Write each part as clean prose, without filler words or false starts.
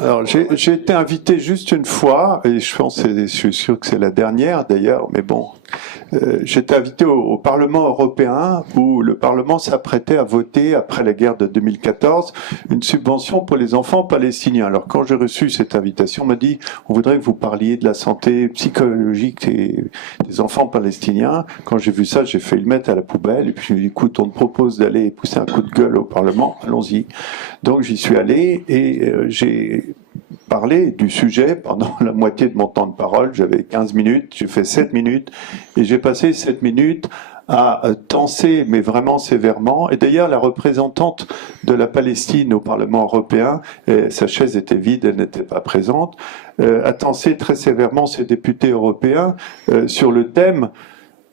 Alors, j'ai été invité juste une fois, et je suis sûr que c'est la dernière d'ailleurs, mais bon, j'ai été invité au Parlement européen où le Parlement s'apprêtait à voter, après la guerre de 2014, une subvention pour les enfants palestiniens. Alors, quand j'ai reçu cette invitation, on m'a dit, on voudrait que vous parliez de la santé psychologique des enfants palestiniens. Quand j'ai vu ça, j'ai fait le mettre à la poubelle, et puis je me suis dit, écoute, on te propose d'aller pousser un coup de gueule au Parlement, allons-y. Donc, j'y suis allé, et j'ai parler du sujet pendant la moitié de mon temps de parole. J'avais 15 minutes, j'ai fait 7 minutes, et j'ai passé 7 minutes à tenser, mais vraiment sévèrement. Et d'ailleurs, la représentante de la Palestine au Parlement européen, sa chaise était vide, elle n'était pas présente, a tensé très sévèrement ses députés européens sur le thème: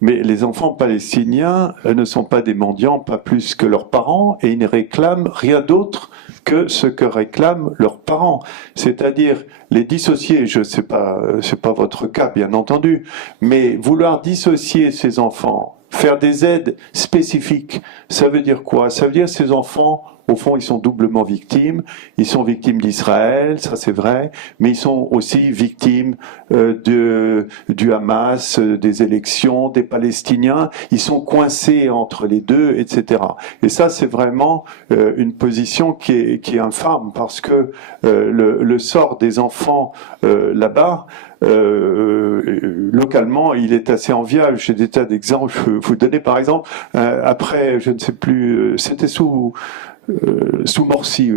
mais les enfants palestiniens ne sont pas des mendiants, pas plus que leurs parents, et ils ne réclament rien d'autre que ce que réclament leurs parents. C'est-à-dire les dissocier, je sais pas, c'est pas votre cas bien entendu, mais vouloir dissocier ces enfants, faire des aides spécifiques, ça veut dire quoi? Ça veut dire que ces enfants, au fond, ils sont doublement victimes. Ils sont victimes d'Israël, ça c'est vrai, mais ils sont aussi victimes du Hamas, des élections, des Palestiniens. Ils sont coincés entre les deux, etc. Et ça, c'est vraiment une position qui est infâme, parce que le sort des enfants là-bas, localement, il est assez enviable. J'ai des tas d'exemples. Je peux vous donner par exemple, après, je ne sais plus, c'était sous Morsi.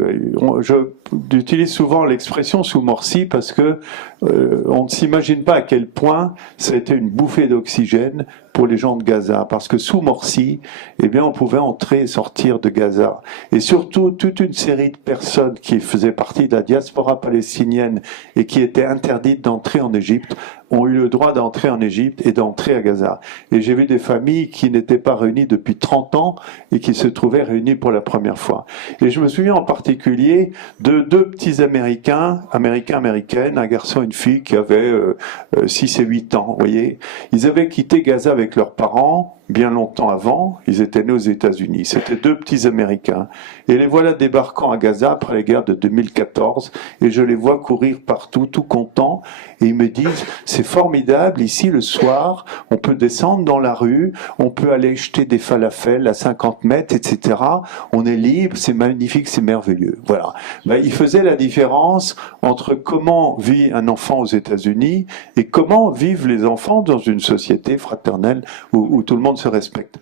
J'utilise souvent l'expression sous Morsi parce que on ne s'imagine pas à quel point ça a été une bouffée d'oxygène pour les gens de Gaza, parce que sous Morsi, eh bien, on pouvait entrer et sortir de Gaza. Et surtout, toute une série de personnes qui faisaient partie de la diaspora palestinienne et qui étaient interdites d'entrer en Égypte ont eu le droit d'entrer en Égypte et d'entrer à Gaza. Et j'ai vu des familles qui n'étaient pas réunies depuis 30 ans et qui se trouvaient réunies pour la première fois. Et je me souviens en particulier de deux petits américaines, un garçon et une fille qui avaient 6 et 8 ans, vous voyez. Ils avaient quitté Gaza avec leurs parents bien longtemps avant, ils étaient nés aux États-Unis. C'était deux petits Américains. Et les voilà débarquant à Gaza après la guerre de 2014, et je les vois courir partout, tout contents, et ils me disent, c'est formidable, ici le soir, on peut descendre dans la rue, on peut aller jeter des falafels à 50 mètres, etc. On est libre, c'est magnifique, c'est merveilleux. Voilà. Ben, ils faisaient la différence entre comment vit un enfant aux États-Unis et comment vivent les enfants dans une société fraternelle où tout le monde se respecte.